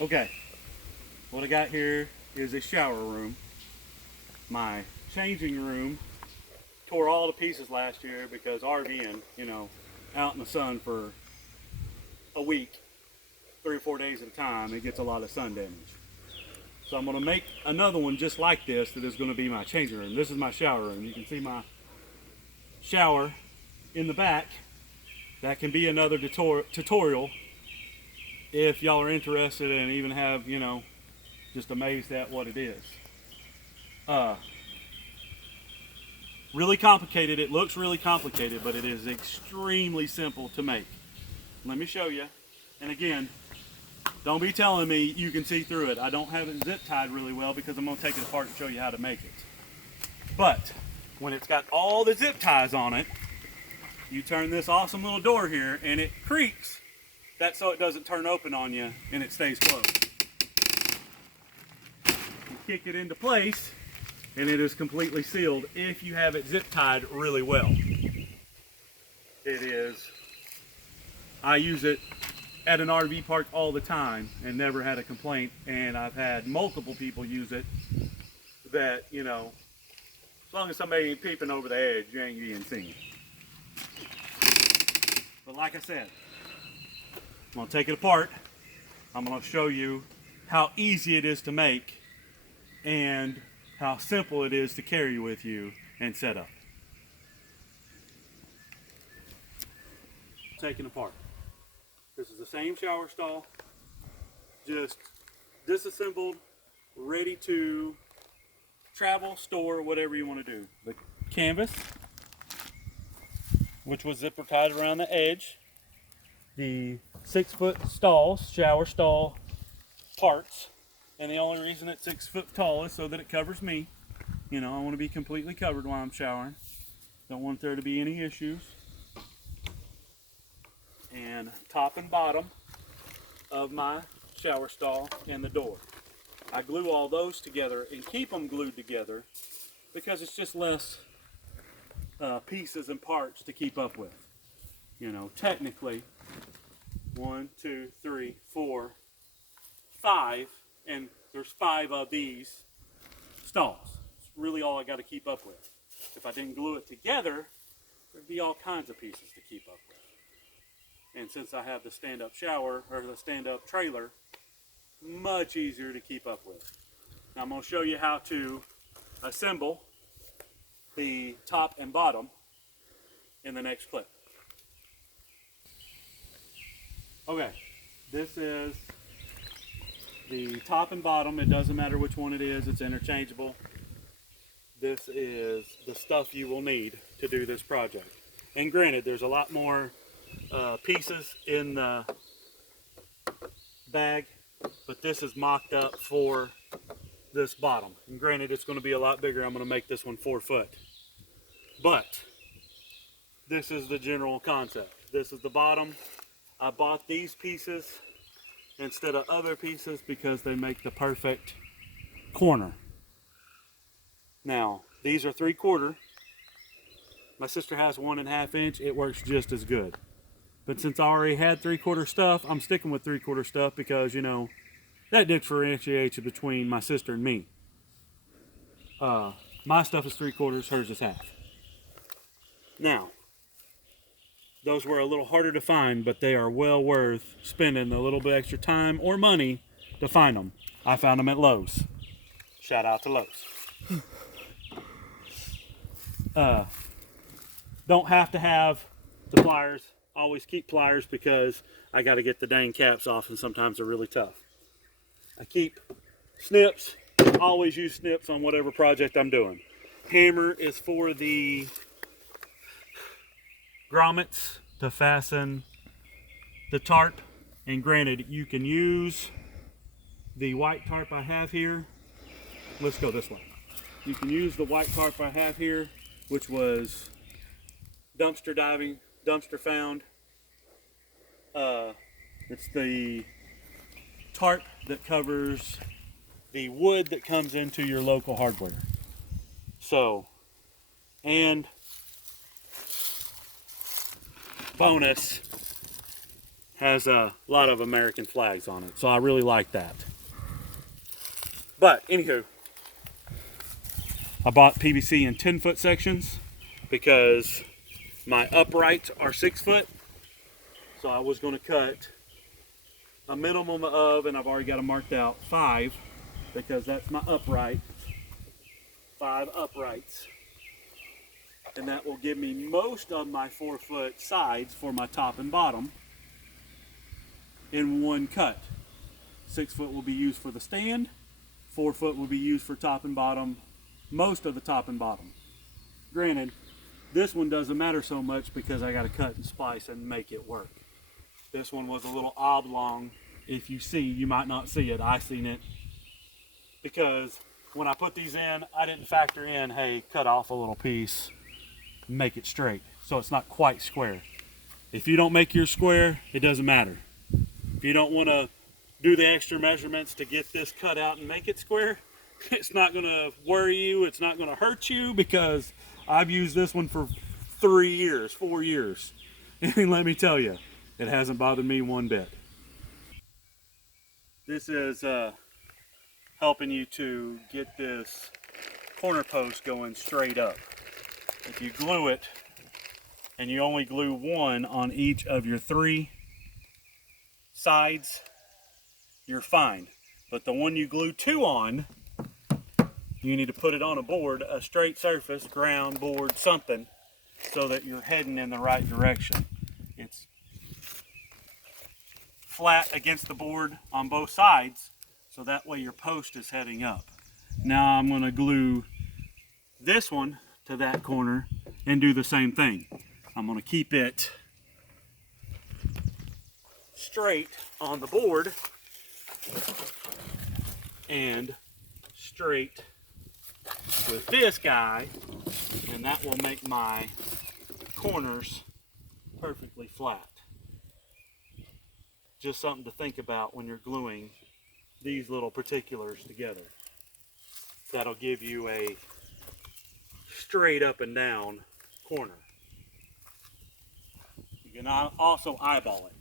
Okay, what I got here is a shower room. My changing room tore all to pieces last year because RVing, you know, out in the sun for a week, 3 or 4 days at a time, it gets a lot of sun damage. So I'm gonna make another one just like this that is gonna be my changing room. This is my shower room. You can see my shower in the back. That can be another tutorial if y'all are interested and even have, you know, just amazed at what it is. Really complicated. It looks really complicated, but it is extremely simple to make. Let me show you. And again, don't be telling me you can see through it. I don't have it zip tied really well because I'm going to take it apart and show you how to make it. But when it's got all the zip ties on it, you turn this awesome little door here and it creaks. That's so it doesn't turn open on you and it stays closed. You kick it into place and it is completely sealed if you have it zip tied really well. It is, I use it at an RV park all the time and never had a complaint, and I've had multiple people use it that, you know, as long as somebody ain't peeping over the edge, you ain't being seen. But like I said, I'm going to take it apart. I'm going to show you how easy it is to make and how simple it is to carry with you and set up. Taking apart. This is the same shower stall, just disassembled, ready to travel, store, whatever you want to do. The canvas, which was zipper tied around the edge. The 6-foot stalls, shower stall parts. And the only reason it's 6 foot tall is so that it covers me. You know, I want to be completely covered while I'm showering. Don't want there to be any issues. And top and bottom of my shower stall and the door. I glue all those together and keep them glued together because it's just less pieces and parts to keep up with. You know, technically, 1, 2, 3, 4, 5, and there's 5 of these stalls. It's really all I got to keep up with. If I didn't glue it together, there'd be all kinds of pieces to keep up with. And since I have the stand-up shower, or the stand-up trailer, much easier to keep up with. Now I'm going to show you how to assemble the top and bottom in the next clip. Okay, this is the top and bottom. It doesn't matter which one it is, it's interchangeable. This is the stuff you will need to do this project. And granted, there's a lot more pieces in the bag, but this is mocked up for this bottom. And granted, it's going to be a lot bigger. I'm going to make this one 4 foot. But this is the general concept. This is the bottom. I bought these pieces instead of other pieces because they make the perfect corner. Now, these are 3/4. My sister has 1.5 inch. It works just as good. But since I already had 3/4 stuff, I'm sticking with 3/4 stuff because, you know, that differentiates between my sister and me. My stuff is 3/4, hers is half. Now, those were a little harder to find, but they are well worth spending a little bit extra time or money to find them. I found them at Lowe's. Shout out to Lowe's. Don't have to have the pliers. Always keep pliers because I got to get the dang caps off and sometimes they're really tough. I keep snips. Always use snips on whatever project I'm doing. Hammer is for the grommets to fasten the tarp. And granted, you can use the white tarp I have here. Let's go this way. You can use the white tarp I have here, which was dumpster diving, dumpster found. It's the tarp that covers the wood that comes into your local hardware. So, and bonus, has a lot of American flags on it, so I really like that. But anywho, I bought PVC in 10-foot sections because my uprights are 6 foot. So I was going to cut a minimum of, and I've already got them marked out, 5, because that's my upright. 5 uprights. And that will give me most of my 4-foot sides for my top and bottom in one cut. 6 foot will be used for the stand. 4 foot will be used for top and bottom, most of the top and bottom. Granted, this one doesn't matter so much because I got to cut and splice and make it work. This one was a little oblong. If you see, you might not see it. I seen it because when I put these in, I didn't factor in, hey, cut off a little piece, make it straight. So it's not quite square. If you don't make your square, it doesn't matter. If you don't want to do the extra measurements to get this cut out and make it square, it's not going to worry you. It's not going to hurt you because I've used this one for 4 years. And let me tell you, it hasn't bothered me one bit. This is helping you to get this corner post going straight up. If you glue it and you only glue one on each of your 3 sides, you're fine. But the one you glue 2 on, you need to put it on a board, a straight surface, ground, board, something, so that you're heading in the right direction. It's flat against the board on both sides, so that way your post is heading up. Now I'm going to glue this one to that corner and do the same thing. I'm going to keep it straight on the board and straight with this guy, and that will make my corners perfectly flat. Just something to think about when you're gluing these little particulars together. That'll give you a straight up and down corner. You can also eyeball it.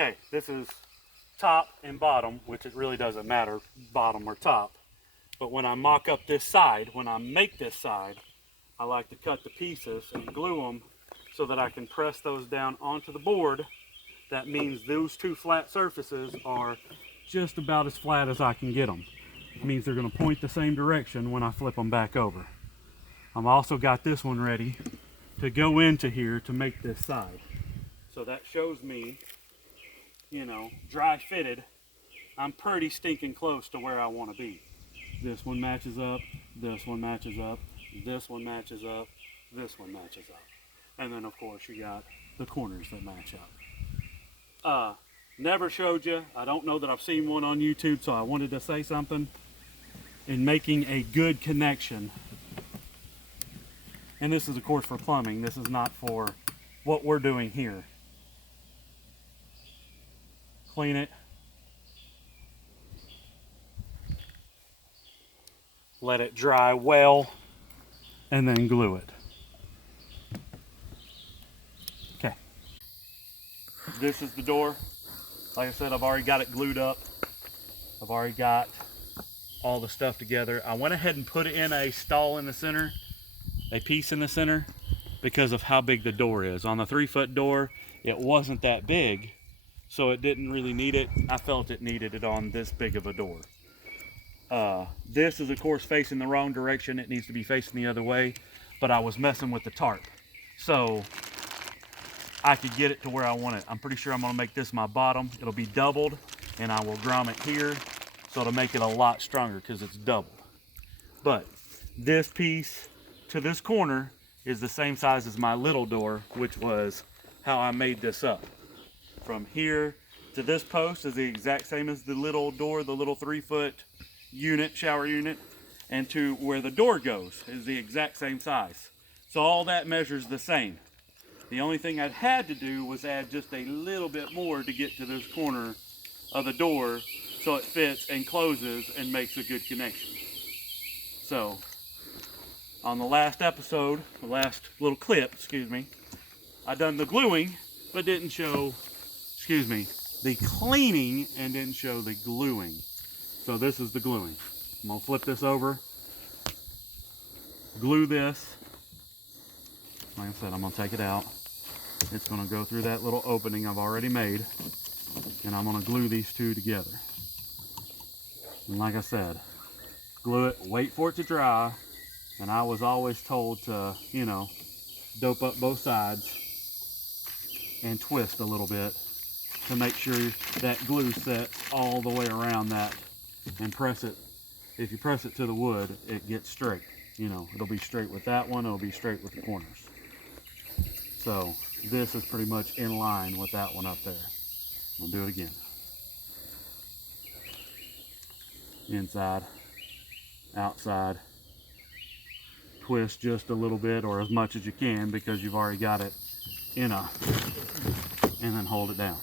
Okay, this is top and bottom, which it really doesn't matter, bottom or top. But when I mock up this side, when I make this side, I like to cut the pieces and glue them so that I can press those down onto the board. That means those 2 flat surfaces are just about as flat as I can get them. It means they're going to point the same direction when I flip them back over. I've also got this one ready to go into here to make this side. So that shows me, you know, dry fitted, I'm pretty stinking close to where I want to be. This one matches up, this one matches up, this one matches up, this one matches up. And then of course you got the corners that match up. Never showed you, I don't know that I've seen one on YouTube, so I wanted to say something. In making a good connection, and this is of course for plumbing, this is not for what we're doing here. Clean it, let it dry well, and then glue it. Okay, this is the door. Like I said, I've already got it glued up. I've already got all the stuff together. I went ahead and put it in a stall in the center, a piece in the center, because of how big the door is. On the 3-foot door, it wasn't that big, so it didn't really need it. I felt it needed it on this big of a door. This is of course facing the wrong direction. It needs to be facing the other way. but I was messing with the tarp. So I could get it to where I want it. I'm pretty sure I'm gonna make this my bottom. It'll be doubled, and I will grommet here, so it'll make it a lot stronger because it's doubled. But this piece to this corner is the same size as my little door, which was how I made this up. From here to this post is the exact same as the little door, the little 3-foot unit, shower unit, and to where the door goes is the exact same size. So all that measures the same. The only thing I had to do was add just a little bit more to get to this corner of the door so it fits and closes and makes a good connection. So on the last episode, the last little clip, I done the gluing but didn't show, the cleaning and didn't show the gluing. So this is the gluing. I'm gonna flip this over, glue this. Like I said, I'm gonna take it out. It's gonna go through that little opening I've already made, and I'm gonna glue these two together. And like I said, glue it, wait for it to dry, and I was always told to, you know, dope up both sides and twist a little bit to make sure that glue sets all the way around that, and press it. If you press it to the wood, it gets straight. You know, it'll be straight with that one, it'll be straight with the corners. So this is pretty much in line with that one up there. We'll do it again. Inside, outside, twist just a little bit or as much as you can because you've already got it in a, and then hold it down.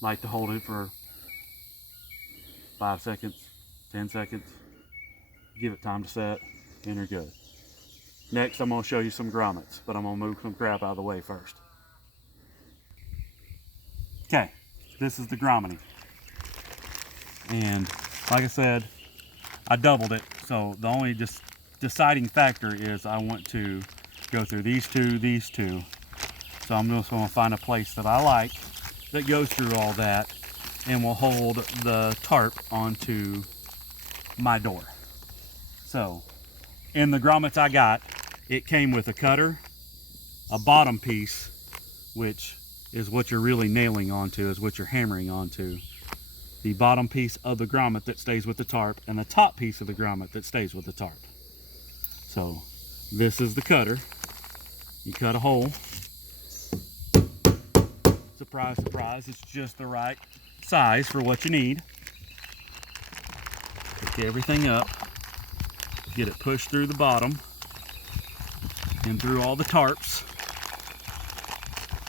Like to hold it for 5 seconds, 10 seconds, give it time to set, and you're good. Next, I'm going to show you some grommets, but I'm going to move some crap out of the way first. Okay, this is the grommeting. And like I said, I doubled it, so the only deciding factor is I want to go through these two. So I'm just going to find a place that I like that goes through all that and will hold the tarp onto my door. So in the grommets I got, it came with a cutter, a bottom piece, which is what you're really nailing onto, is what you're hammering onto, the bottom piece of the grommet that stays with the tarp, and the top piece of the grommet that stays with the tarp. So this is the cutter. You cut a hole. Surprise, surprise, it's just the right size for what you need. Pick everything up, get it pushed through the bottom and through all the tarps.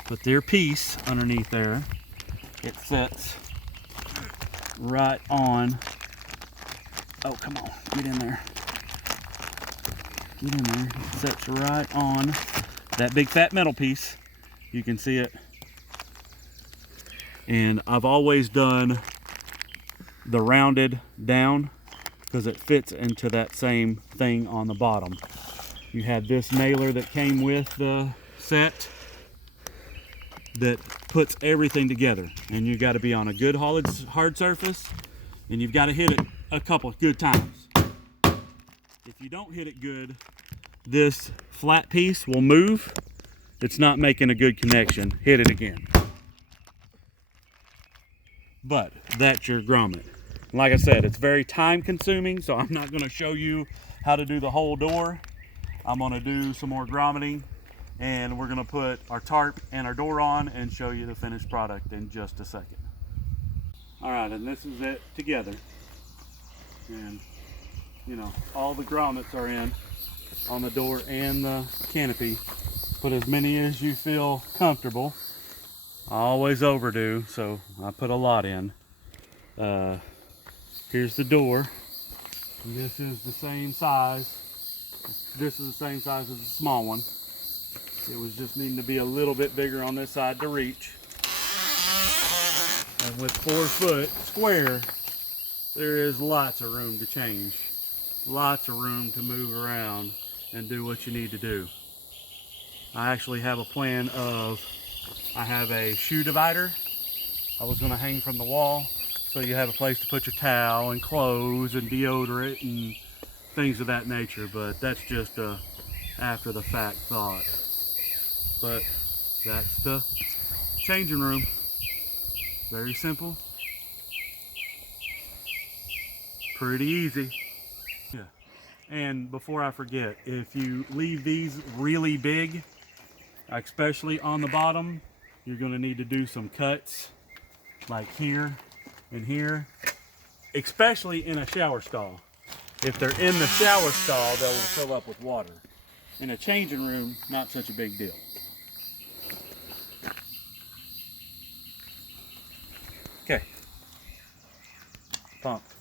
Put their piece underneath there. It sets right on. Oh, come on, get in there. Get in there. It sets right on that big fat metal piece. You can see it. And I've always done the rounded down because it fits into that same thing on the bottom. You had this nailer that came with the set that puts everything together, and you got to be on a good hard surface, and you've got to hit it a couple of good times. If you don't hit it good, this flat piece will move. It's not making a good connection. Hit it again. But that's your grommet. Like I said, it's very time consuming, so I'm not going to show you how to do the whole door. I'm going to do some more grommeting, and we're going to put our tarp and our door on and show you the finished product in just a second. All right, and this is it together. And you know, all the grommets are in on the door and the canopy. Put as many as you feel comfortable. I always overdo, so I put a lot in. Here's the door. And this is the same size. This is the same size as the small one. It was just needing to be a little bit bigger on this side to reach. And with 4 foot square, there is lots of room to change. Lots of room to move around and do what you need to do. I actually have a plan of, I have a shoe divider I was going to hang from the wall, so you have a place to put your towel and clothes and deodorant and things of that nature. But that's just a after the fact thought. But that's the changing room. Very simple. Pretty easy. Yeah. And before I forget, if you leave these really big, especially on the bottom, you're going to need to do some cuts like here and here, especially in a shower stall. If they're in the shower stall, they will fill up with water. In a changing room, not such a big deal. Okay. Pumped.